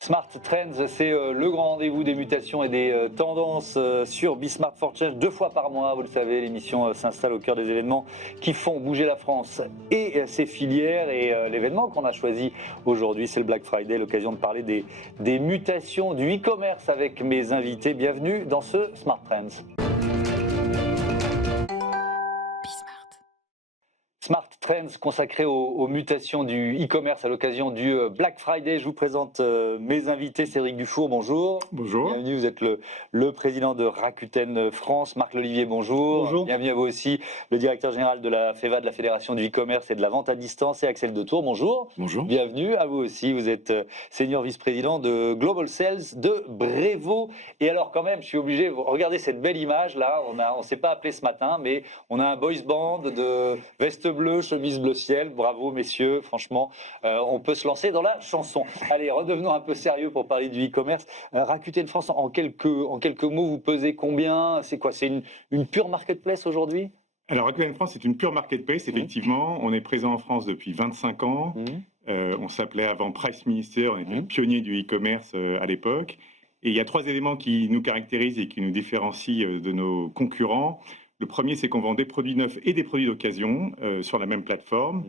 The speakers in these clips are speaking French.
Smart Trends, c'est le grand rendez-vous des mutations et des tendances sur Bismart for Change. 2 fois par mois, vous le savez, l'émission s'installe au cœur des événements qui font bouger la France et ses filières. Et l'événement qu'on a choisi aujourd'hui, c'est le Black Friday, l'occasion de parler des mutations du e-commerce avec mes invités. Bienvenue dans ce Smart Trends. Smart Trends consacré aux mutations du e-commerce à l'occasion du Black Friday. Je vous présente mes invités. Cédric Dufour, bonjour. Bonjour. Bienvenue, vous êtes le président de Rakuten France. Marc Lolivier, bonjour. Bonjour. Bienvenue à vous aussi, le directeur général de la FEVA, de la Fédération du e-commerce et de la vente à distance. Et Axel Detour, bonjour. Bonjour. Bienvenue à vous aussi. Vous êtes senior vice-président de Global Sales de Brevo. Et alors quand même, je suis obligé, regardez cette belle image là. On ne s'est pas appelé ce matin, mais on a un boys band de veste bleu, chemise bleu ciel. Bravo messieurs, franchement, on peut se lancer dans la chanson. Allez, redevenons un peu sérieux pour parler du e-commerce. Rakuten France, en quelques mots, vous pesez combien? C'est quoi? C'est une pure marketplace aujourd'hui? Alors, Rakuten France, c'est une pure marketplace, effectivement. On est présent en France depuis 25 ans. On s'appelait avant Price Minister, on était pionnier du e-commerce à l'époque. Et il y a 3 éléments qui nous caractérisent et qui nous différencient de nos concurrents. Le premier, c'est qu'on vend des produits neufs et des produits d'occasion sur la même plateforme.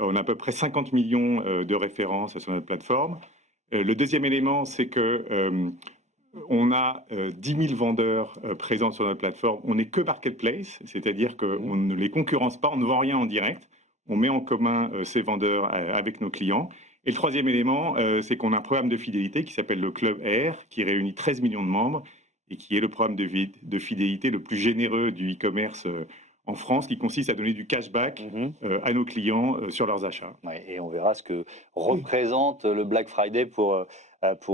On a à peu près 50 millions de références sur notre plateforme. Le deuxième élément, c'est que on a 10 000 vendeurs présents sur notre plateforme. On n'est que marketplace, c'est-à-dire qu'on ne les concurrence pas, on ne vend rien en direct. On met en commun ces vendeurs avec nos clients. Et le troisième élément, c'est qu'on a un programme de fidélité qui s'appelle le Club Air, qui réunit 13 millions de membres et qui est le programme de fidélité le plus généreux du e-commerce en France, qui consiste à donner du cashback à nos clients sur leurs achats. Ouais, et on verra ce que représente le Black Friday pour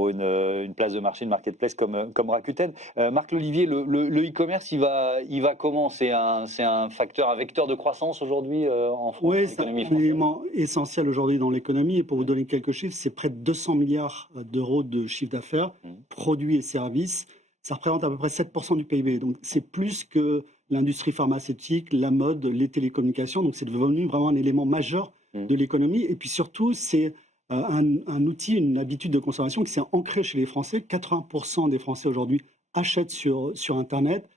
une place de marché, une marketplace comme Rakuten. Marc Lolivier, le e-commerce, il va comment? C'est un facteur, un vecteur de croissance aujourd'hui en France? Oui, c'est un élément essentiel aujourd'hui dans l'économie. Et pour vous donner quelques chiffres, c'est près de 200 milliards d'euros de chiffre d'affaires, produits et services. Ça représente à peu près 7% du PIB. Donc c'est plus que l'industrie pharmaceutique, la mode, les télécommunications. Donc c'est devenu vraiment un élément majeur de l'économie. Et puis surtout, c'est un outil, une habitude de consommation qui s'est ancrée chez les Français. 80% des Français aujourd'hui achètent sur Internet.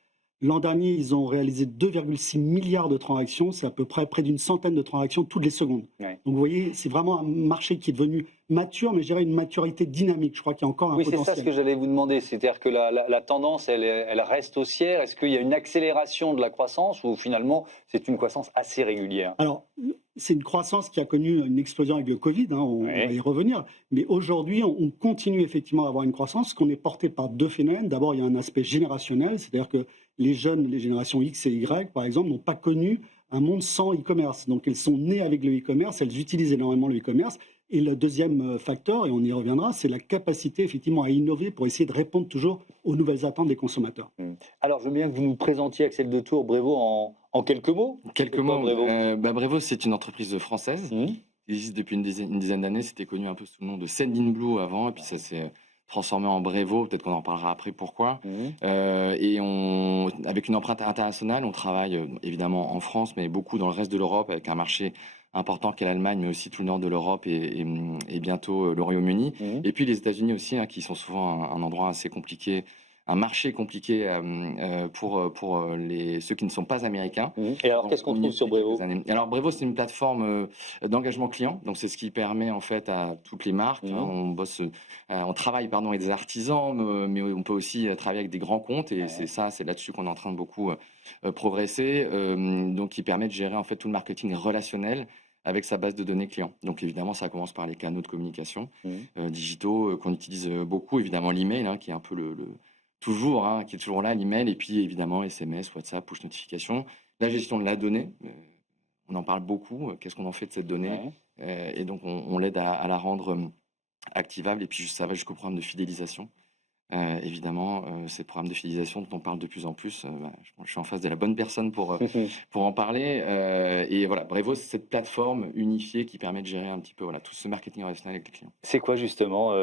L'an dernier, ils ont réalisé 2,6 milliards de transactions. C'est à peu près d'une centaine de transactions toutes les secondes. Ouais. Donc vous voyez, c'est vraiment un marché qui est devenu mature, mais je dirais une maturité dynamique. Je crois qu'il y a encore un potentiel. Oui, c'est ça ce que j'allais vous demander. C'est-à-dire que la tendance, elle reste haussière. Est-ce qu'il y a une accélération de la croissance ou finalement, c'est une croissance assez régulière? Alors, c'est une croissance qui a connu une explosion avec le Covid, on va y revenir. Mais aujourd'hui, on continue effectivement à avoir une croissance qu'on est porté par 2 phénomènes. D'abord, il y a un aspect générationnel, c'est-à-dire que les jeunes, les générations X et Y, par exemple, n'ont pas connu un monde sans e-commerce. Donc, elles sont nées avec le e-commerce, elles utilisent énormément le e-commerce. Et le deuxième facteur, et on y reviendra, c'est la capacité effectivement à innover pour essayer de répondre toujours aux nouvelles attentes des consommateurs. Alors, je veux bien que vous nous présentiez, Axel Detour, Brevo, en quelques mots. Quelques mots. Brevo, c'est une entreprise française qui existe depuis une dizaine d'années. C'était connu un peu sous le nom de Sendinblue avant, et puis ça s'est transformé en Brevo. Peut-être qu'on en parlera après pourquoi. Et avec une empreinte internationale, on travaille évidemment en France, mais beaucoup dans le reste de l'Europe, avec un marché important qu'est l'Allemagne, mais aussi tout le nord de l'Europe et bientôt le Royaume-Uni. Et puis les États-Unis aussi, qui sont souvent un endroit assez compliqué, un marché compliqué pour ceux qui ne sont pas américains. Et alors, qu'est-ce qu'on trouve sur Brevo? Alors, Brevo, c'est une plateforme d'engagement client. Donc, c'est ce qui permet, en fait, à toutes les marques. On travaille avec des artisans, mais on peut aussi travailler avec des grands comptes. Et c'est là-dessus qu'on est en train de beaucoup progresser. Donc, qui permet de gérer, en fait, tout le marketing relationnel avec sa base de données clients. Donc évidemment, ça commence par les canaux de communication digitaux qu'on utilise beaucoup. Évidemment, l'email, qui est un peu qui est toujours là, l'email, et puis évidemment SMS, WhatsApp, push notification. La gestion de la donnée, on en parle beaucoup. Qu'est-ce qu'on en fait de cette donnée? Et donc on l'aide à la rendre activable, et puis ça va jusqu'au programme de fidélisation. Évidemment, ces programmes de fidélisation dont on parle de plus en plus, je suis en face de la bonne personne pour en parler. Et voilà, Brevo, c'est cette plateforme unifiée qui permet de gérer un petit peu tout ce marketing relationnel avec les clients. C'est quoi justement,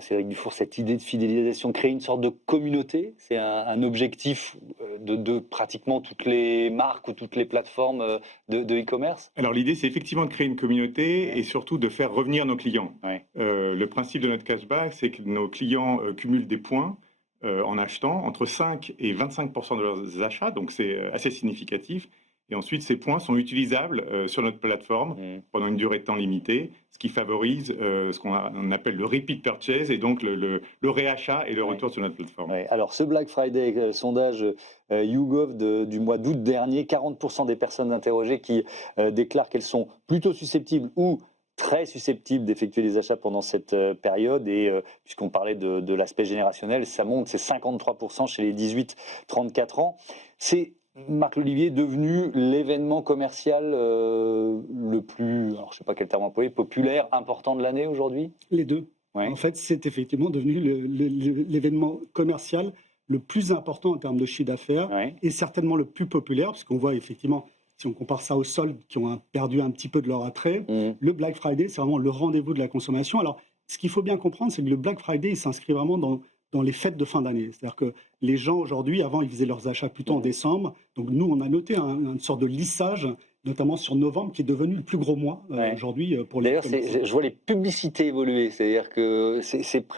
Cédric Dufour, cette idée de fidélisation, créer une sorte de communauté? C'est un objectif de pratiquement toutes les marques ou toutes les plateformes de e-commerce? Alors l'idée, c'est effectivement de créer une communauté et surtout de faire revenir nos clients. Ouais. Le principe de notre cashback, c'est que nos clients cumulent des points en achetant entre 5 et 25% de leurs achats, donc c'est assez significatif. Et ensuite, ces points sont utilisables sur notre plateforme pendant une durée de temps limitée, ce qui favorise ce qu'on appelle le repeat purchase et donc le réachat et le retour sur notre plateforme. Ouais. Alors, ce Black Friday, sondage YouGov du mois d'août dernier, 40% des personnes interrogées qui déclarent qu'elles sont plutôt susceptibles ou très susceptibles d'effectuer des achats pendant cette période. Et puisqu'on parlait de l'aspect générationnel, ça monte, c'est 53% chez les 18-34 ans. C'est Marc-Olivier est devenu l'événement commercial le plus, alors je ne sais pas quel terme employer, populaire, important de l'année aujourd'hui? Les deux. Ouais. En fait, c'est effectivement devenu l'événement commercial le plus important en termes de chiffre d'affaires et certainement le plus populaire, parce qu'on voit effectivement, si on compare ça aux soldes qui ont perdu un petit peu de leur attrait, le Black Friday, c'est vraiment le rendez-vous de la consommation. Alors, ce qu'il faut bien comprendre, c'est que le Black Friday, il s'inscrit vraiment dans les fêtes de fin d'année. C'est-à-dire que les gens, aujourd'hui, avant, ils faisaient leurs achats plutôt en décembre. Donc, nous, on a noté une sorte de lissage, notamment sur novembre, qui est devenu le plus gros mois aujourd'hui pour les. D'ailleurs, je vois les publicités évoluer. C'est-à-dire que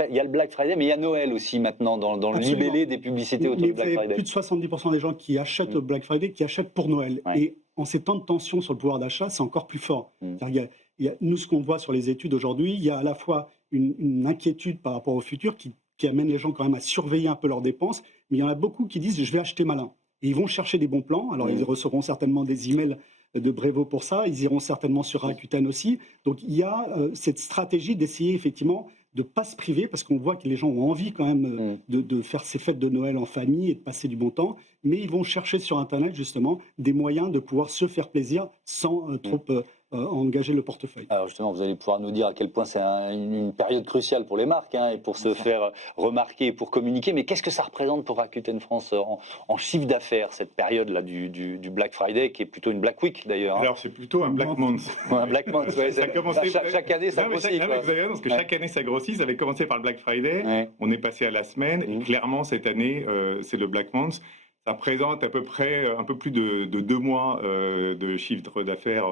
il y a le Black Friday, mais il y a Noël aussi maintenant dans le libellé des publicités autour du Black Friday. Plus de 70% des gens qui achètent le Black Friday qui achètent pour Noël. Et en ces temps de tension sur le pouvoir d'achat, c'est encore plus fort. Nous, ce qu'on voit sur les études aujourd'hui, il y a à la fois une inquiétude par rapport au futur qui amène les gens quand même à surveiller un peu leurs dépenses, mais il y en a beaucoup qui disent « je vais acheter malin ». Et ils vont chercher des bons plans, alors ils recevront certainement des emails de Brevo pour ça, ils iront certainement sur Rakuten aussi. Donc il y a cette stratégie d'essayer effectivement de ne pas se priver, parce qu'on voit que les gens ont envie quand même de faire ces fêtes de Noël en famille et de passer du bon temps, mais ils vont chercher sur Internet justement des moyens de pouvoir se faire plaisir sans trop engager le portefeuille. Alors justement, vous allez pouvoir nous dire à quel point c'est une période cruciale pour les marques et pour se faire remarquer et pour communiquer. Mais qu'est-ce que ça représente pour Rakuten France en chiffre d'affaires, cette période-là du Black Friday, qui est plutôt une Black Week d'ailleurs? Alors c'est plutôt un Black Month. Un Black Month, ça a commencé, chaque année ça grossit. Parce que chaque année ça grossit. Ça avait commencé par le Black Friday, on est passé à la semaine, et clairement cette année c'est le Black Month. Ça représente à peu près un peu plus de 2 mois de chiffre d'affaires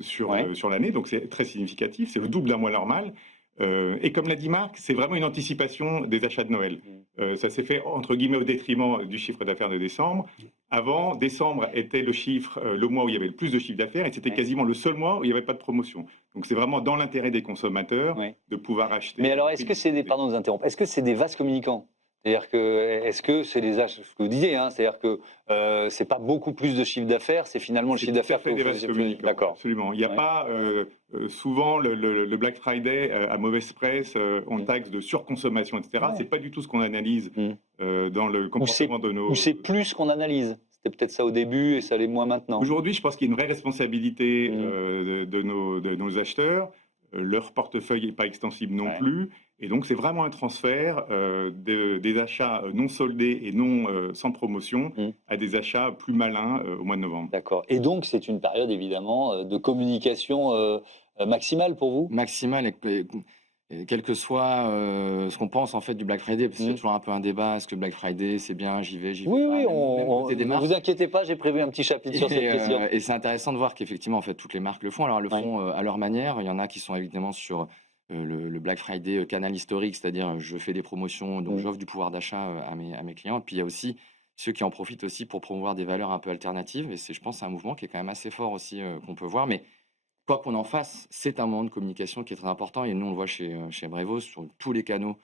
sur l'année, donc c'est très significatif, c'est le double d'un mois normal. Et comme l'a dit Marc, c'est vraiment une anticipation des achats de Noël. Ça s'est fait entre guillemets au détriment du chiffre d'affaires de décembre. Avant, décembre était le mois où il y avait le plus de chiffre d'affaires et c'était quasiment le seul mois où il n'y avait pas de promotion. Donc c'est vraiment dans l'intérêt des consommateurs de pouvoir acheter. Mais alors, est-ce que c'est pardon de vous interrompre, est-ce que c'est des vases communicants? C'est-à-dire que, est-ce que c'est des achats, ce que vous disiez, c'est-à-dire que c'est pas beaucoup plus de chiffre d'affaires, c'est finalement le chiffre d'affaires que vous faites. D'accord. Absolument. Il n'y a pas souvent le Black Friday à mauvaise presse, on taxe de surconsommation, etc. C'est pas du tout ce qu'on analyse dans le comportement de nos. Ou c'est plus qu'on analyse. C'était peut-être ça au début et ça l'est moins maintenant. Aujourd'hui, je pense qu'il y a une vraie responsabilité de nos acheteurs. Leur portefeuille n'est pas extensible non plus. Et donc, c'est vraiment un transfert des achats non soldés et non sans promotion à des achats plus malins au mois de novembre. D'accord. Et donc, c'est une période, évidemment, de communication maximale pour vous? Maximale, et quel que soit ce qu'on pense en fait du Black Friday, parce que c'est toujours un peu un débat, est-ce que Black Friday, c'est bien, j'y vais, Oui, pas. Ne vous inquiétez pas, j'ai prévu un petit chapitre sur cette question. Et c'est intéressant de voir qu'effectivement, en fait, toutes les marques le font. Alors, elles le font à leur manière. Il y en a qui sont évidemment sur le Black Friday canal historique, c'est-à-dire je fais des promotions, donc j'offre du pouvoir d'achat à mes clients. Et puis il y a aussi ceux qui en profitent aussi pour promouvoir des valeurs un peu alternatives. Et c'est, je pense, un mouvement qui est quand même assez fort aussi qu'on peut voir. Mais quoi qu'on en fasse, c'est un moment de communication qui est très important. Et nous, on le voit chez Brevo, sur tous les canaux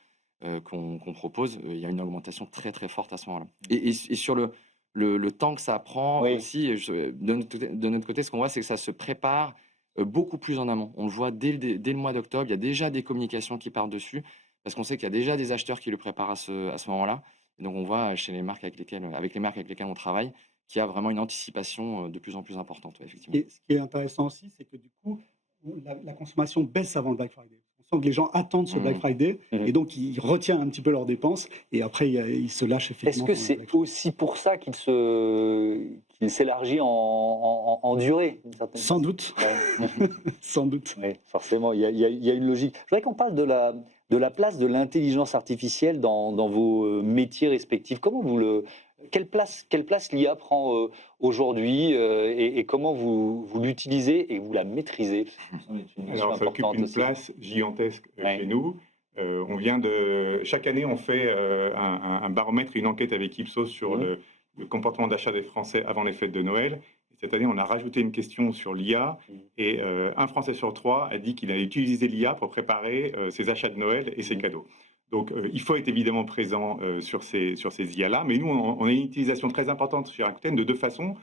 qu'on propose, il y a une augmentation très très forte à ce moment-là. Et sur le temps que ça prend aussi, de notre côté, ce qu'on voit, c'est que ça se prépare beaucoup plus en amont. On le voit dès le mois d'octobre, il y a déjà des communications qui partent dessus, parce qu'on sait qu'il y a déjà des acheteurs qui le préparent à ce moment-là. Et donc on voit chez les marques avec les marques avec lesquelles on travaille, qu'il y a vraiment une anticipation de plus en plus importante, effectivement. Et ce qui est intéressant aussi, c'est que du coup, la consommation baisse avant le Black Friday. On sent que les gens attendent ce Black Friday et donc ils retiennent un petit peu leurs dépenses et après ils se lâchent Est-ce effectivement. que pendant le c'est Black Friday. aussi pour ça qu'il s'élargit en durée d'une certaine Sans façon? doute, Ouais. sans doute. Oui, forcément, il y a une logique. Je voudrais qu'on parle de la place de l'intelligence artificielle dans vos métiers respectifs. Quelle place l'IA prend aujourd'hui et comment vous l'utilisez et vous la maîtrisez? Parce que ça me semble être une notion Alors, ça occupe importante une aussi. place gigantesque Ouais. chez nous. Chaque année, on fait un baromètre, une enquête avec Ipsos sur le comportement d'achat des Français avant les fêtes de Noël. Cette année, on a rajouté une question sur l'IA et un Français sur trois a dit qu'il a utilisé l'IA pour préparer ses achats de Noël et ses cadeaux. Donc, il faut être évidemment présent sur ces IA-là, mais nous, on a une utilisation très importante chez Rakuten de deux façons.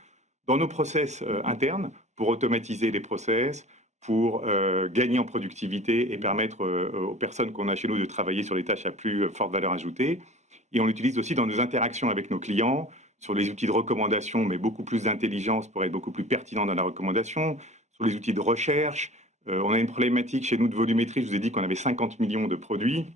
Dans nos process internes, pour automatiser les process, pour gagner en productivité et permettre aux personnes qu'on a chez nous de travailler sur les tâches à plus forte valeur ajoutée. Et on l'utilise aussi dans nos interactions avec nos clients, sur les outils de recommandation, mais beaucoup plus d'intelligence pour être beaucoup plus pertinent dans la recommandation, sur les outils de recherche. On a une problématique chez nous de volumétrie. Je vous ai dit qu'on avait 50 millions de produits.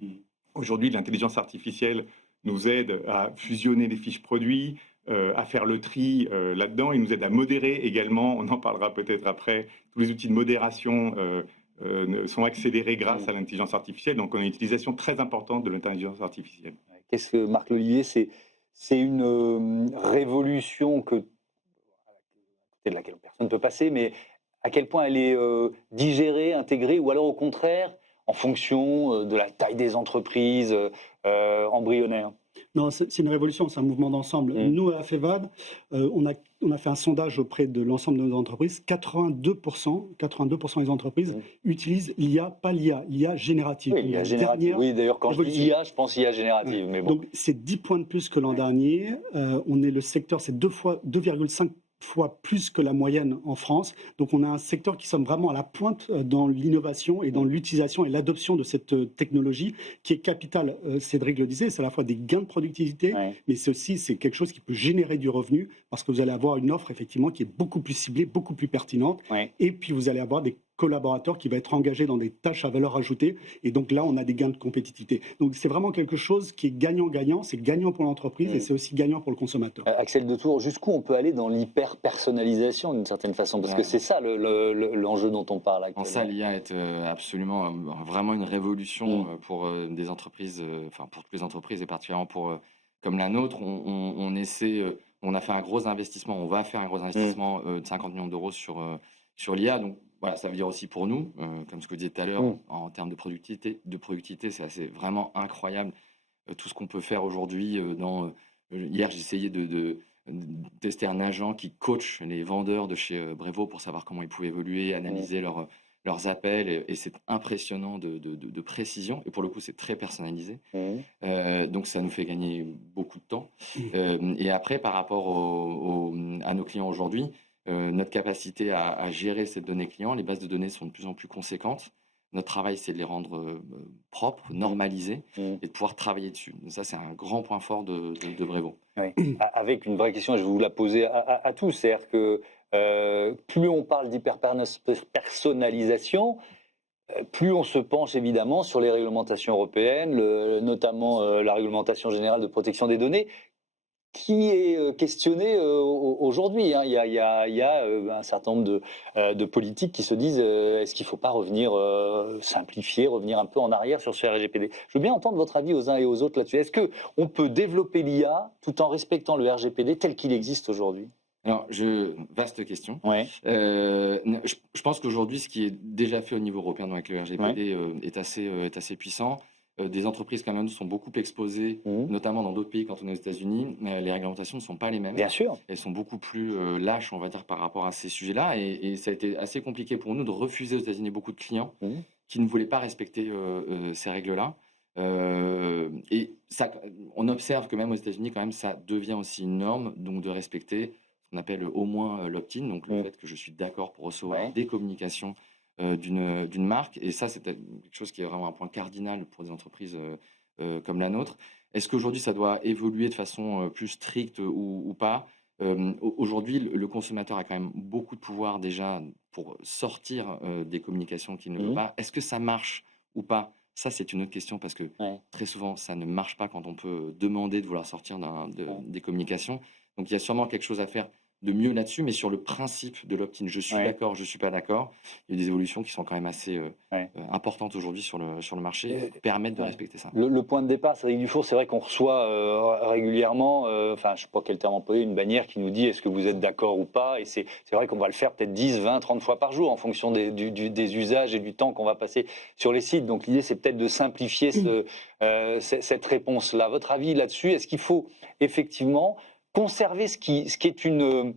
Aujourd'hui, l'intelligence artificielle nous aide à fusionner les fiches produits, à faire le tri là-dedans. Il nous aide à modérer également, on en parlera peut-être après, tous les outils de modération sont accélérés grâce à l'intelligence artificielle. Donc on a une utilisation très importante de l'intelligence artificielle. Qu'est-ce que, Marc Lolivier, c'est une révolution à côté de laquelle personne ne peut passer, mais à quel point elle est digérée, intégrée, ou alors au contraire, en fonction de la taille des entreprises embryonnaires? Non, c'est une révolution, c'est un mouvement d'ensemble. Nous, à FEVAD, on a fait un sondage auprès de l'ensemble de nos entreprises. 82% des entreprises utilisent l'IA, pas l'IA générative. Oui, l'IA générative. Oui, d'ailleurs, quand je dis IA, je pense IA générative. Mais bon. Donc, c'est 10 points de plus que l'an dernier. On est le secteur, c'est 2,5 fois plus que la moyenne en France. Donc on a un secteur qui sommes vraiment à la pointe dans l'innovation et dans l'utilisation et l'adoption de cette technologie qui est capitale. Cédric le disait, c'est à la fois des gains de productivité, mais c'est quelque chose qui peut générer du revenu parce que vous allez avoir une offre effectivement qui est beaucoup plus ciblée, beaucoup plus pertinente. Et puis vous allez avoir des collaborateurs qui va être engagé dans des tâches à valeur ajoutée. Et donc là, on a des gains de compétitivité. Donc c'est vraiment quelque chose qui est gagnant-gagnant. C'est gagnant pour l'entreprise et c'est aussi gagnant pour le consommateur. Axel Detour, jusqu'où on peut aller dans l'hyper-personnalisation d'une certaine façon? Parce que c'est ça l'enjeu dont on parle actuellement. Ça, l'IA est absolument, vraiment une révolution pour des entreprises, enfin pour toutes les entreprises et particulièrement pour comme la nôtre. On essaie, on a fait un gros investissement, on va faire un gros investissement de 50 millions d'euros sur l'IA. Donc voilà, ça veut dire aussi pour nous, comme ce que je disais tout à l'heure, en termes de productivité, c'est vraiment incroyable tout ce qu'on peut faire aujourd'hui. Hier, j'ai essayé de tester un agent qui coach les vendeurs de chez Brevo pour savoir comment ils pouvaient évoluer, analyser leurs appels, et c'est impressionnant de précision, et pour le coup, c'est très personnalisé. Donc, ça nous fait gagner beaucoup de temps. Et après, par rapport à nos clients aujourd'hui, notre capacité à gérer ces données clients, les bases de données sont de plus en plus conséquentes. Notre travail, c'est de les rendre propres, normalisés, et de pouvoir travailler dessus. Donc ça, c'est un grand point fort de Brevo. Avec une vraie question, je vais vous la poser à tous, c'est-à-dire que plus on parle d'hyper-personnalisation, plus on se penche évidemment sur les réglementations européennes, notamment la réglementation générale de protection des données, qui est questionné aujourd'hui. Il y a un certain nombre de politiques qui se disent est-ce qu'il ne faut pas revenir simplifier, revenir un peu en arrière sur ce RGPD? Je veux bien entendre votre avis aux uns et aux autres là-dessus. Est-ce qu'on peut développer l'IA tout en respectant le RGPD tel qu'il existe aujourd'hui? Alors, vaste question. Je pense qu'aujourd'hui, ce qui est déjà fait au niveau européen avec le RGPD est assez puissant. Des entreprises comme nous sont beaucoup exposées, notamment dans d'autres pays quand on est aux États-Unis. Les réglementations ne sont pas les mêmes. Bien sûr. Elles sont beaucoup plus lâches, on va dire, par rapport à ces sujets-là. Et ça a été assez compliqué pour nous de refuser aux États-Unis beaucoup de clients qui ne voulaient pas respecter ces règles-là. Et ça, on observe que même aux États-Unis, quand même, ça devient aussi une norme, donc de respecter ce qu'on appelle au moins l'opt-in, donc le fait que je suis d'accord pour recevoir des communications d'une marque. Et ça, c'est quelque chose qui est vraiment un point cardinal pour des entreprises comme la nôtre. Est-ce qu'aujourd'hui, ça doit évoluer de façon plus stricte ou pas? Aujourd'hui, le consommateur a quand même beaucoup de pouvoir déjà pour sortir des communications qu'il ne veut pas. Est-ce que ça marche ou pas. Ça, c'est une autre question parce que très souvent, ça ne marche pas quand on peut demander de vouloir sortir des communications. Donc, il y a sûrement quelque chose à faire de mieux là-dessus, mais sur le principe de l'opt-in, je suis d'accord, je ne suis pas d'accord, il y a des évolutions qui sont quand même assez importantes aujourd'hui sur le marché, permettent de respecter ça. Le point de départ, Cédric Dufour, c'est vrai qu'on reçoit régulièrement, enfin, je ne sais pas quel terme employer, une bannière qui nous dit est-ce que vous êtes d'accord ou pas, et c'est vrai qu'on va le faire peut-être 10, 20, 30 fois par jour en fonction des usages et du temps qu'on va passer sur les sites. Donc l'idée, c'est peut-être de simplifier cette réponse-là. Votre avis là-dessus, est-ce qu'il faut effectivement conserver ce qui est une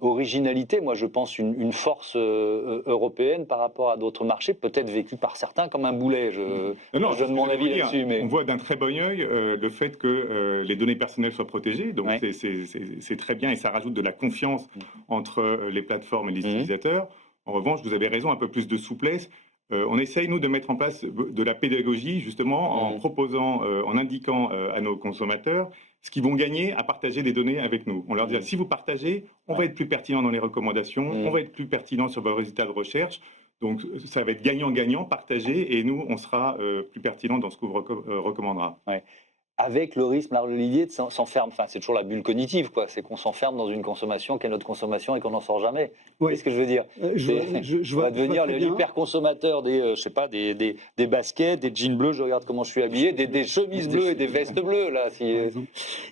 originalité, moi je pense une force européenne par rapport à d'autres marchés, peut-être vécue par certains comme un boulet. Je donne mon avis là-dessus. Mais... On voit d'un très bon œil le fait que les données personnelles soient protégées, donc c'est très bien et ça rajoute de la confiance entre les plateformes et les utilisateurs. En revanche, vous avez raison, un peu plus de souplesse. On essaye, nous, de mettre en place de la pédagogie, justement, en proposant, en indiquant à nos consommateurs ce qu'ils vont gagner à partager des données avec nous. On leur dit, si vous partagez, on va être plus pertinent dans les recommandations, on va être plus pertinent sur vos résultats de recherche. Donc, ça va être gagnant-gagnant, partagé, et nous, on sera plus pertinent dans ce qu'on vous recommandera. Avec le risque, Marie-Olivier, de s'enfermer, enfin c'est toujours la bulle cognitive, quoi. C'est qu'on s'enferme dans une consommation qui est notre consommation et qu'on n'en sort jamais. C'est ce que je veux dire. On va devenir l'hyper-consommateur des baskets, des jeans bleus, je regarde comment je suis habillé, des chemises bleues et des vestes bleues. Là,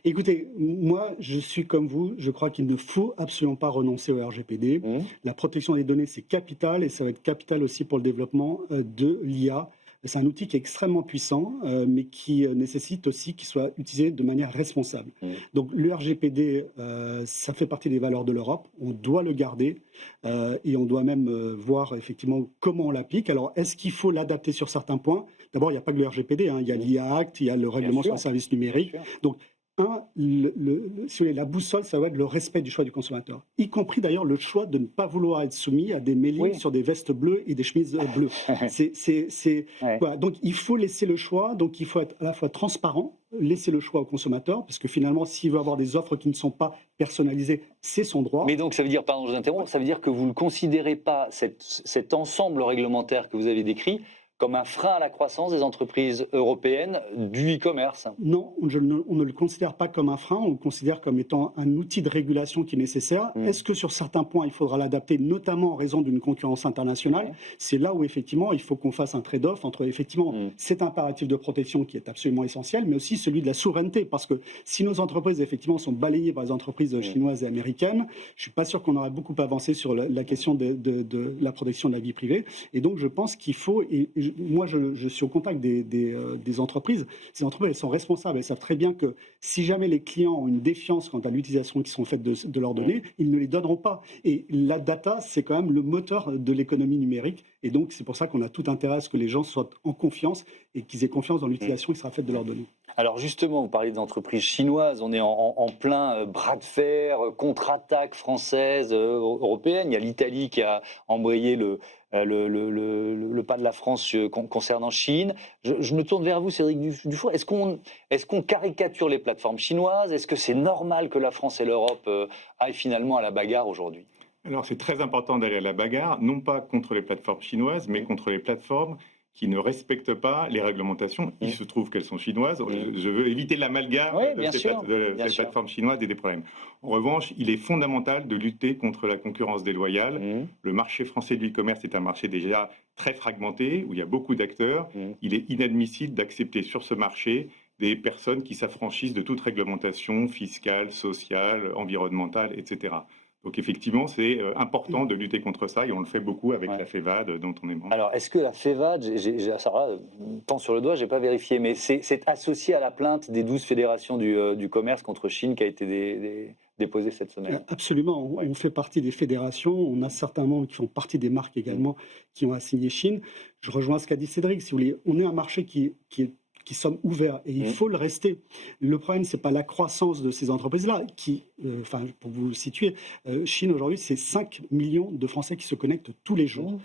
Écoutez, moi je suis comme vous, je crois qu'il ne faut absolument pas renoncer au RGPD. La protection des données, c'est capital et ça va être capital aussi pour le développement de l'IA. C'est un outil qui est extrêmement puissant, mais qui nécessite aussi qu'il soit utilisé de manière responsable. Donc le RGPD, ça fait partie des valeurs de l'Europe. On doit le garder et on doit même voir effectivement comment on l'applique. Alors, est-ce qu'il faut l'adapter sur certains points? D'abord, il n'y a pas que le RGPD, il y a l'IA Act, il y a le règlement sur les services numériques. Donc, la boussole, ça va être le respect du choix du consommateur, y compris d'ailleurs le choix de ne pas vouloir être soumis à des mailings sur des vestes bleues et des chemises bleues. Voilà. Donc il faut laisser le choix, donc il faut être à la fois transparent, laisser le choix au consommateur, parce que finalement, s'il veut avoir des offres qui ne sont pas personnalisées, c'est son droit. Mais donc ça veut dire, pardon, je vous interromps, ça veut dire que vous ne considérez pas cet ensemble réglementaire que vous avez décrit comme un frein à la croissance des entreprises européennes du e-commerce? Non, on ne le considère pas comme un frein, on le considère comme étant un outil de régulation qui est nécessaire. Est-ce que sur certains points, il faudra l'adapter, notamment en raison d'une concurrence internationale? C'est là où, effectivement, il faut qu'on fasse un trade-off entre, effectivement, cet impératif de protection qui est absolument essentiel, mais aussi celui de la souveraineté, parce que si nos entreprises, effectivement, sont balayées par les entreprises chinoises et américaines, je ne suis pas sûr qu'on aurait beaucoup avancé sur la question de la protection de la vie privée. Et donc, je pense qu'il faut... Moi, je suis au contact des entreprises. Ces entreprises, elles sont responsables. Elles savent très bien que si jamais les clients ont une défiance quant à l'utilisation qui sont faites de leurs données, ils ne les donneront pas. Et la data, c'est quand même le moteur de l'économie numérique. Et donc, c'est pour ça qu'on a tout intérêt à ce que les gens soient en confiance et qu'ils aient confiance dans l'utilisation qui sera faite de leurs données. Alors justement, vous parlez des entreprises chinoises, on est en plein bras de fer, contre-attaque française, européenne. Il y a l'Italie qui a embrayé le pas de la France concernant Chine. Je me tourne vers vous, Cédric Dufour. Est-ce qu'on caricature les plateformes chinoises? Est-ce que c'est normal que la France et l'Europe aillent finalement à la bagarre aujourd'hui? Alors c'est très important d'aller à la bagarre, non pas contre les plateformes chinoises, mais contre les plateformes qui ne respectent pas les réglementations. Il se trouve qu'elles sont chinoises. Je veux éviter l'amalgame de ces plateformes chinoises et des problèmes. En revanche, il est fondamental de lutter contre la concurrence déloyale. Le marché français du e-commerce est un marché déjà très fragmenté, où il y a beaucoup d'acteurs. Il est inadmissible d'accepter sur ce marché des personnes qui s'affranchissent de toute réglementation fiscale, sociale, environnementale, etc. Donc effectivement, c'est important de lutter contre ça et on le fait beaucoup avec la FEVAD dont on est membre. Alors, est-ce que la FEVAD, tant sur le doigt, je n'ai pas vérifié, mais c'est associé à la plainte des 12 fédérations du commerce contre Chine qui a été déposée cette semaine? Absolument, on fait partie des fédérations, on a certains membres qui font partie des marques également qui ont assigné Chine. Je rejoins ce qu'a dit Cédric, si vous voulez, on est un marché qui sommes ouverts et il faut le rester. Le problème, ce n'est pas la croissance de ces entreprises-là qui, pour vous situer, Chine aujourd'hui, c'est 5 millions de Français qui se connectent tous les jours.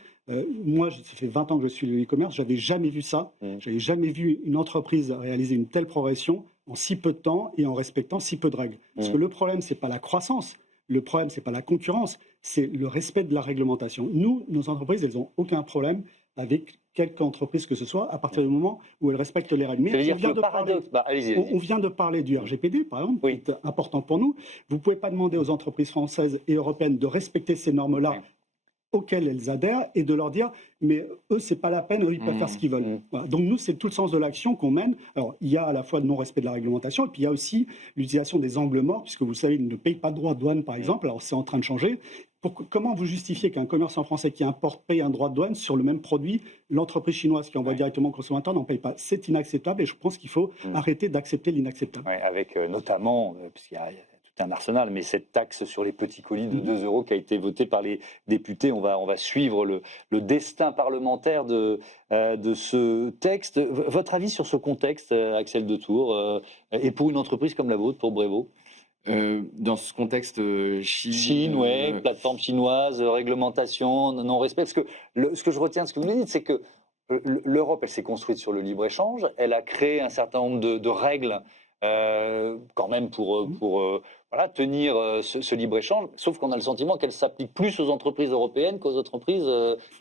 Moi, ça fait 20 ans que je suis le e-commerce, je n'avais jamais vu ça. Je n'avais jamais vu une entreprise réaliser une telle progression en si peu de temps et en respectant si peu de règles. Parce que le problème, ce n'est pas la croissance, le problème, ce n'est pas la concurrence, c'est le respect de la réglementation. Nous, nos entreprises, elles n'ont aucun problème avec quelque entreprise que ce soit, à partir du moment où elle respecte les règles. Mais Ça veut dire on que vient le de parler- paradoxe... allez-y, on allez-y. vient de parler du RGPD, par exemple, Oui. qui est important pour nous. Vous ne pouvez pas demander aux entreprises françaises et européennes de respecter ces normes-là Oui. auxquelles elles adhèrent et de leur dire mais eux c'est pas la peine, eux ils peuvent faire ce qu'ils veulent. Voilà. Donc nous c'est tout le sens de l'action qu'on mène. Alors il y a à la fois le non-respect de la réglementation et puis il y a aussi l'utilisation des angles morts puisque vous savez ils ne payent pas de droits de douane par exemple. Alors c'est en train de changer. Comment vous justifiez qu'un commerçant français qui importe paye un droit de douane sur le même produit, l'entreprise chinoise qui envoie directement au consommateur n'en paye pas? C'est inacceptable et je pense qu'il faut arrêter d'accepter l'inacceptable. Ouais, avec notamment, puisqu'il y a tout un arsenal, mais cette taxe sur les petits colis de 2 euros qui a été votée par les députés. On va suivre le destin parlementaire de ce texte. Votre avis sur ce contexte, Axel Detour, et pour une entreprise comme la vôtre, pour Brevo? Dans ce contexte Chine, ouais, plateforme chinoise, réglementation, non-respect. Parce que ce que je retiens de ce que vous nous dites, c'est que l'Europe, elle s'est construite sur le libre-échange. Elle a créé un certain nombre de règles quand même pour voilà, tenir ce libre-échange. Sauf qu'on a le sentiment qu'elle s'applique plus aux entreprises européennes qu'aux entreprises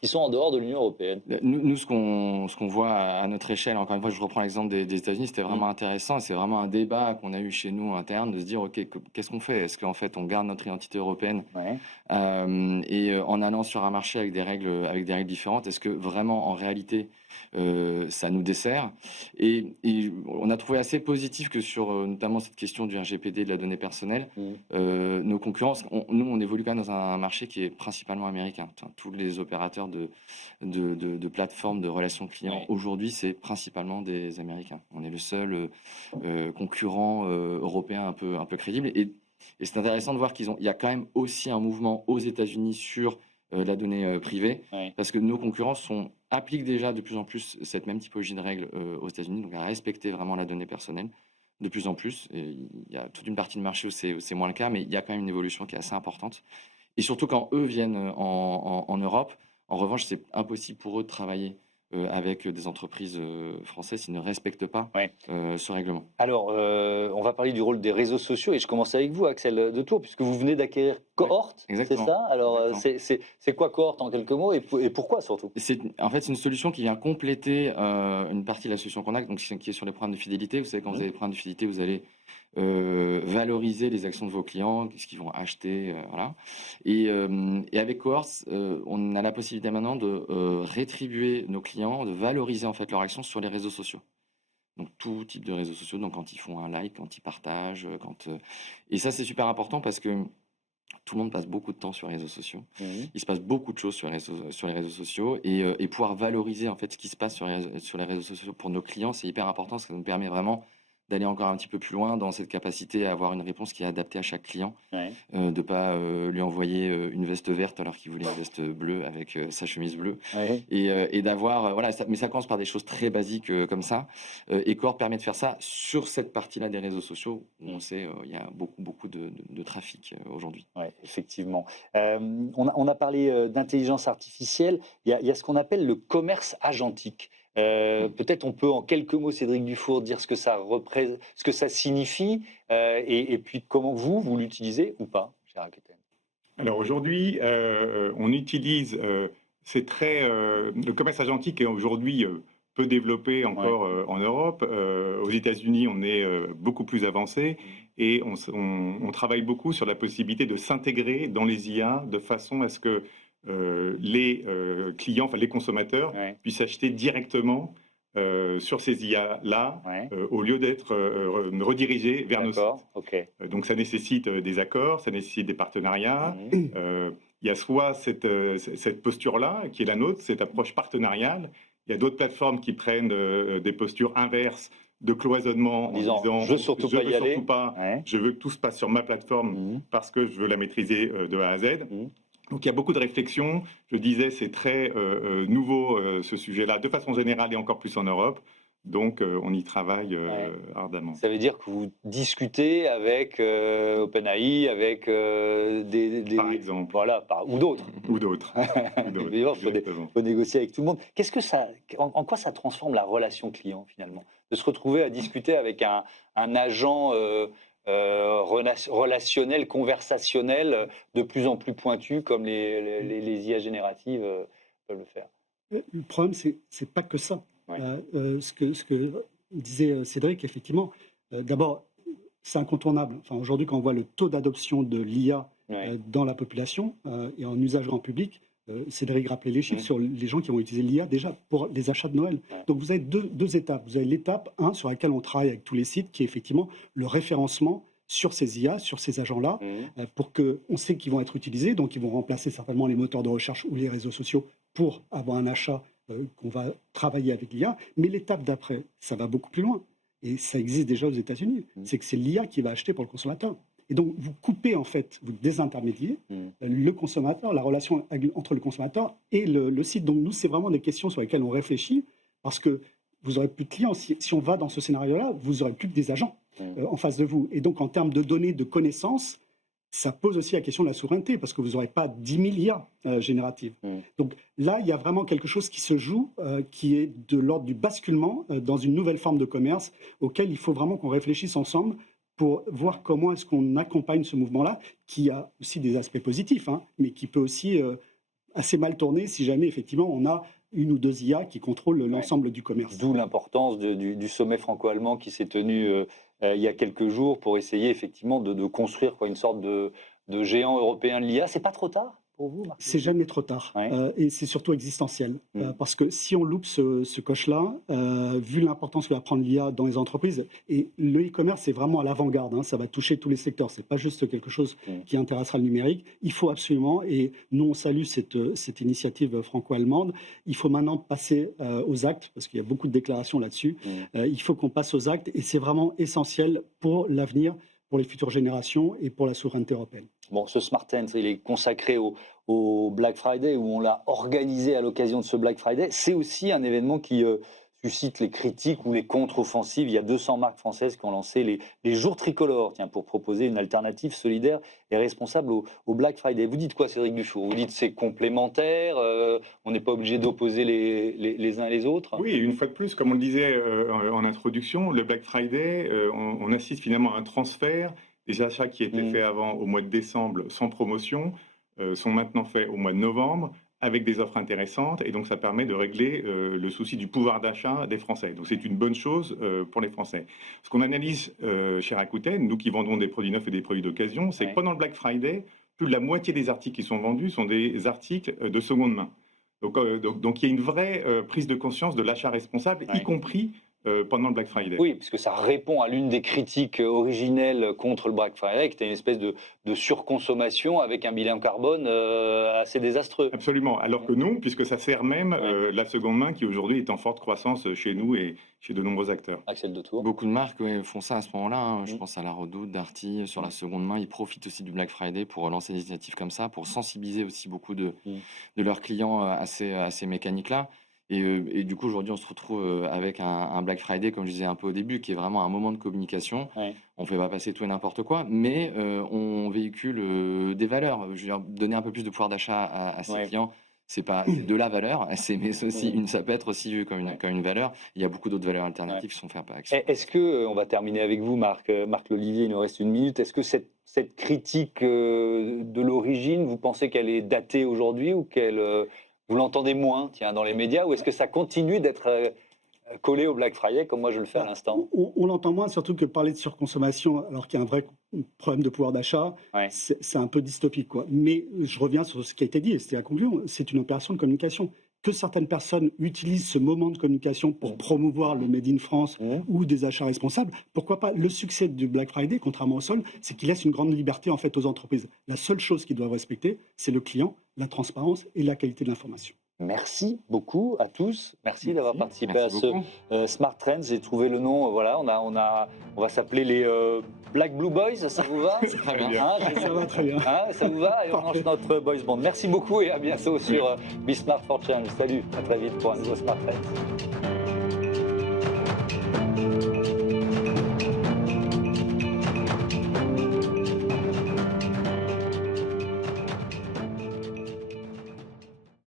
qui sont en dehors de l'Union européenne. Nous, ce qu'on voit à notre échelle, encore une fois, je reprends l'exemple des États-Unis, c'était vraiment intéressant. C'est vraiment un débat qu'on a eu chez nous interne de se dire, OK, qu'est-ce qu'on fait? Est-ce qu'en fait, on garde notre identité européenne et en allant sur un marché avec des règles différentes, est-ce que vraiment, en réalité, ça nous dessert? Et on a trouvé assez positif que sur notamment cette question du RGPD, de la donnée personnelle, nos concurrents, nous, on évolue quand même dans un marché qui est principalement américain. Enfin, tous les opérateurs de plateformes de relations clients, aujourd'hui, c'est principalement des Américains. On est le seul concurrent européen un peu crédible. Et c'est intéressant de voir il y a quand même aussi un mouvement aux États-Unis sur la donnée privée, parce que nos concurrents appliquent déjà de plus en plus cette même typologie de règles aux États-Unis, donc à respecter vraiment la donnée personnelle de plus en plus. Et il y a toute une partie de marché où c'est moins le cas, mais il y a quand même une évolution qui est assez importante. Et surtout quand eux viennent en Europe, en revanche, c'est impossible pour eux de travailler avec des entreprises françaises qui ne respectent pas ce règlement. Alors, on va parler du rôle des réseaux sociaux et je commence avec vous, Axel Detour, puisque vous venez d'acquérir Cohort, c'est ça? Alors, c'est quoi Cohort en quelques mots et pourquoi surtout? En fait, c'est une solution qui vient compléter une partie de la solution qu'on a, donc, qui est sur les programmes de fidélité. Vous savez, quand vous avez des programmes de fidélité, vous allez valoriser les actions de vos clients, ce qu'ils vont acheter, voilà. Et avec Cohort, on a la possibilité maintenant de rétribuer nos clients, de valoriser en fait leurs actions sur les réseaux sociaux. Donc tout type de réseaux sociaux, donc quand ils font un like, quand ils partagent, et ça c'est super important parce que tout le monde passe beaucoup de temps sur les réseaux sociaux. Il se passe beaucoup de choses sur les réseaux sociaux et pouvoir valoriser en fait ce qui se passe sur les réseaux sociaux pour nos clients, c'est hyper important parce que ça nous permet vraiment d'aller encore un petit peu plus loin dans cette capacité à avoir une réponse qui est adaptée à chaque client, de ne pas lui envoyer une veste verte alors qu'il voulait une veste bleue avec sa chemise bleue, et d'avoir, voilà, mais ça commence par des choses très basiques comme ça, et Cohort permet de faire ça sur cette partie-là des réseaux sociaux où on sait il y a beaucoup de trafic aujourd'hui. Oui, effectivement. On a parlé d'intelligence artificielle, il y a ce qu'on appelle le commerce agentique. Peut-être on peut en quelques mots, Cédric Dufour, dire ce que ça représente, ce que ça signifie, et puis comment vous l'utilisez ou pas, cher Aquitaine. Alors aujourd'hui, on utilise, le commerce agentique est aujourd'hui peu développé encore en Europe. Aux États-Unis, on est beaucoup plus avancé et on travaille beaucoup sur la possibilité de s'intégrer dans les IA de façon à ce que les clients, enfin les consommateurs, puissent acheter directement sur ces IA-là, au lieu d'être redirigés vers nos sites. Donc ça nécessite des accords, ça nécessite des partenariats. Il y a soit cette posture-là, qui est la nôtre, cette approche partenariale. Il y a d'autres plateformes qui prennent des postures inverses, de cloisonnement, en disant je veux surtout pas y aller. Je veux que tout se passe sur ma plateforme parce que je veux la maîtriser de A à Z. Donc il y a beaucoup de réflexions. Je disais, c'est très nouveau ce sujet-là, de façon générale et encore plus en Europe. Donc on y travaille ardemment. Ça veut dire que vous discutez avec OpenAI, avec Par exemple. Voilà, ou d'autres. Ou d'autres. Il faut négocier avec tout le monde. En quoi ça transforme la relation client finalement? De se retrouver à discuter avec un agent relationnel, conversationnel, de plus en plus pointu, comme les IA génératives peuvent le faire. Le problème, c'est pas que ça. Ouais. Ce que disait Cédric, effectivement, d'abord, c'est incontournable. Enfin, aujourd'hui, quand on voit le taux d'adoption de l'IA dans la population et en usage grand public, Cédric rappelait les chiffres sur les gens qui vont utiliser l'IA déjà pour les achats de Noël. Donc vous avez deux étapes. Vous avez l'étape 1 sur laquelle on travaille avec tous les sites, qui est effectivement le référencement sur ces IA, sur ces agents-là, pour qu'on sait qu'ils vont être utilisés. Donc ils vont remplacer certainement les moteurs de recherche ou les réseaux sociaux pour avoir un achat qu'on va travailler avec l'IA. Mais l'étape d'après, ça va beaucoup plus loin. Et ça existe déjà aux États-Unis. C'est que c'est l'IA qui va acheter pour le consommateur. Et donc, vous coupez, en fait, vous désintermédiez le consommateur, la relation entre le consommateur et le site. Donc, nous, c'est vraiment des questions sur lesquelles on réfléchit, parce que vous n'aurez plus de clients. Si on va dans ce scénario-là, vous n'aurez plus que des agents en face de vous. Et donc, en termes de données, de connaissances, ça pose aussi la question de la souveraineté, parce que vous n'aurez pas 10 000 IA génératives. Donc là, il y a vraiment quelque chose qui se joue, qui est de l'ordre du basculement dans une nouvelle forme de commerce, auquel il faut vraiment qu'on réfléchisse ensemble pour voir comment est-ce qu'on accompagne ce mouvement-là, qui a aussi des aspects positifs, mais qui peut aussi assez mal tourner si jamais, effectivement, on a une ou deux IA qui contrôlent l'ensemble du commerce. D'où l'importance du sommet franco-allemand qui s'est tenu il y a quelques jours pour essayer effectivement de construire une sorte de géant européen de l'IA. C'est pas trop tard pour vous, Marc? C'est jamais trop tard. Et c'est surtout existentiel. Parce que si on loupe ce coche-là, vu l'importance que va prendre l'IA dans les entreprises, et le e-commerce, c'est vraiment à l'avant-garde, ça va toucher tous les secteurs. C'est pas juste quelque chose qui intéressera le numérique. Il faut absolument, et nous on salue cette initiative franco-allemande, il faut maintenant passer aux actes, parce qu'il y a beaucoup de déclarations là-dessus. Il faut qu'on passe aux actes, et c'est vraiment essentiel pour l'avenir, pour les futures générations et pour la souveraineté européenne. Bon, ce Smart Trends, il est consacré au Black Friday, où on l'a organisé à l'occasion de ce Black Friday. C'est aussi un événement qui suscite les critiques ou les contre-offensives. Il y a 200 marques françaises qui ont lancé les jours tricolores, pour proposer une alternative solidaire et responsable au Black Friday. Vous dites quoi, Cédric Dufour? Vous dites c'est complémentaire, on n'est pas obligé d'opposer les uns et les autres? Oui, une fois de plus, comme on le disait en introduction, le Black Friday, on assiste finalement à un transfert. Les achats qui étaient faits avant au mois de décembre sans promotion sont maintenant faits au mois de novembre avec des offres intéressantes, et donc ça permet de régler le souci du pouvoir d'achat des Français. Donc c'est une bonne chose pour les Français. Ce qu'on analyse chez Rakuten, nous qui vendons des produits neufs et des produits d'occasion, c'est que pendant le Black Friday, plus de la moitié des articles qui sont vendus sont des articles de seconde main. Donc il y a une vraie prise de conscience de l'achat responsable, y compris pendant le Black Friday. Oui, parce que ça répond à l'une des critiques originelles contre le Black Friday, qui était une espèce de surconsommation avec un bilan carbone assez désastreux. Absolument, alors que non, puisque ça sert même la seconde main qui aujourd'hui est en forte croissance chez nous et chez de nombreux acteurs. Axel Detour. Beaucoup de marques font ça à ce moment-là. Je pense à La Redoute, Darty, sur la seconde main. Ils profitent aussi du Black Friday pour lancer des initiatives comme ça, pour sensibiliser aussi beaucoup de leurs clients à ces mécaniques-là. Et du coup, aujourd'hui, on se retrouve avec un Black Friday, comme je disais un peu au début, qui est vraiment un moment de communication. On ne fait pas passer tout et n'importe quoi, mais on véhicule des valeurs. Je veux dire, donner un peu plus de pouvoir d'achat à ses clients, c'est pas de la valeur, mais aussi ça peut être aussi vu comme une valeur. Il y a beaucoup d'autres valeurs alternatives qui sont faites par action. Est-ce que, on va terminer avec vous, Marc Lolivier, il nous reste une minute, est-ce que cette critique de l'origine, vous pensez qu'elle est datée aujourd'hui ou qu'elle... Vous l'entendez moins, dans les médias, ou est-ce que ça continue d'être collé au Black Friday, comme moi je le fais à l'instant? On l'entend moins, surtout que parler de surconsommation, alors qu'il y a un vrai problème de pouvoir d'achat, c'est un peu dystopique, Mais je reviens sur ce qui a été dit, et c'était la conclusion, c'est une opération de communication. Que certaines personnes utilisent ce moment de communication pour promouvoir le Made in France ou des achats responsables, pourquoi pas? Le succès du Black Friday, contrairement au sol, c'est qu'il laisse une grande liberté en fait aux entreprises. La seule chose qu'ils doivent respecter, c'est le client, la transparence et la qualité de l'information. Merci beaucoup à tous. Merci d'avoir participé à ce Smart Trends. J'ai trouvé le nom. Voilà, on va s'appeler les Black Blue Boys. Ça vous va? Très bien. Ça va très bien. Ça vous va? Et on lance notre Boys Band. Merci beaucoup et à bientôt sur Be Smart for Change. Salut, à très vite pour un nouveau Smart Trends.